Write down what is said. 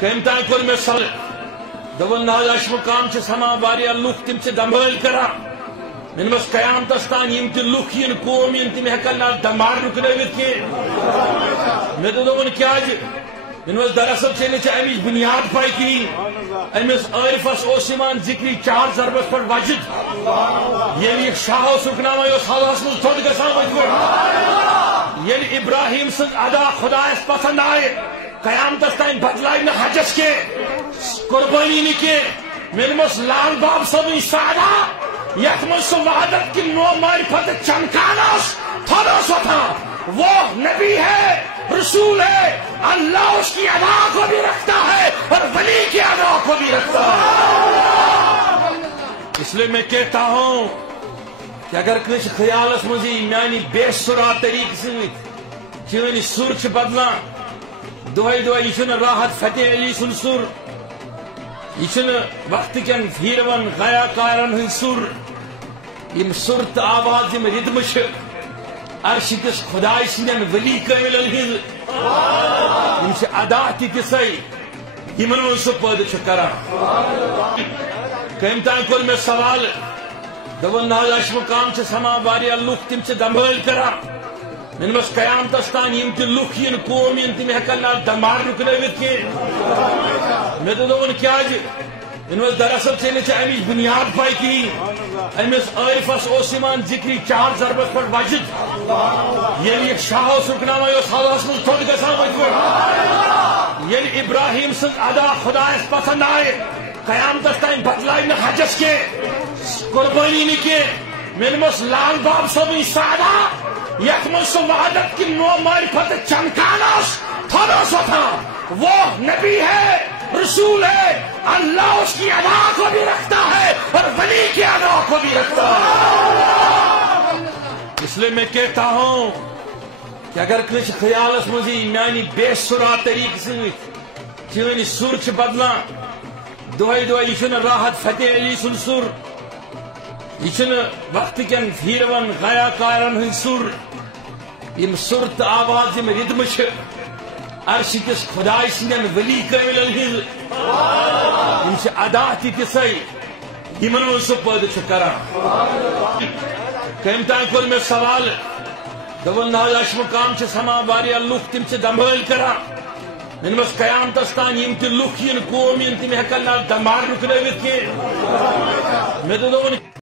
کم تان کور میں سل دون نا اش مقام چھ سما واریا لوک تم چھ دمبل کرا من مس قیامتس تان یم تہ لوک ین قوم ین تم ہکن نا دمار رکنوت کی میں دون کیا من مس دراصل چھ چھ امچ بنیاد پائی کی امس عارفس اوسمان ذکری 4 ضربس پر واجد یل شاہ سکنامہ اس حالس مز تھود گسان یل ابراہیم سن ادا خدایس پسند آئے قیامتس تین بدلائے نہ حجس کے قربانی نکے من مس لال باب صاحب سادہ یتمن سو وعدت کی نو معرفت چمکانس تھوڑا سا تھا وہ نبی ہے رسول ہے اللہ اس کی ادا کو بھی رکھتا ہے اور ولی کی ادا کو بھی رکھتا ہے اس لیے میں کہتا ہوں کہ اگر کچھ خیالس مجھے میانی بے سرا طریق سے چین سر چھ بدلا دہائی دہائی یہ راحت فتح علی سن سر یہ وقت کن پھیرون غیا کارن ہند سر یم سر تو آواز یم ردم عرش کس خدای سندین ولی کامل ہند یم ادا تسے یمن سہ پید کران کم تان کور میں سوال دون نا اش مقام چھ سما واریا لوک تم چھ دمبل کران من مس قیامتس تان یم تہ لوک ین قوم ین تم ہکن نا دمار رکنوت کی میں دون کیا من مس دراصل چھ چھ امچ بنیاد پائی کی امس عارفس اوسمان ذکری 4 ضربس پر واجد یل شاہ سکنامہ اس حالس مز تھود گسان یل ابراہیم سن ادا خدایس پسند آئے قیامتس تین بدلائے نہ حجس کے قربانی نکے من مس لال باب صاحب سادہ یتمن سو وعدت کی نو معرفت چمکانس تھوڑا سا تھا وہ نبی ہے رسول ہے اللہ اس کی ادا کو بھی رکھتا ہے اور ولی کی ادا کو بھی رکھتا ہے اس لیے میں کہتا ہوں کہ اگر کچھ خیالس مجھے میانی بے سرا طریق سے چین سر چھ بدلا دہائی دہائی یہ راحت فتح علی سن سر یہ وقت کن پھیرون غیا کارن ہند سر یم سر تو آواز یم ردم عرش کس خدای سندین ولی کامل ہند یم ادا تسے یمن سہ پید کران کم تان کور میں سوال دون نا اش مقام چھ سما واریا لوک تم چھ دمبل کران من مس قیامتس تان یم تہ لوک ین قوم ین تم ہکن نا دمار رکنوت کی میں دون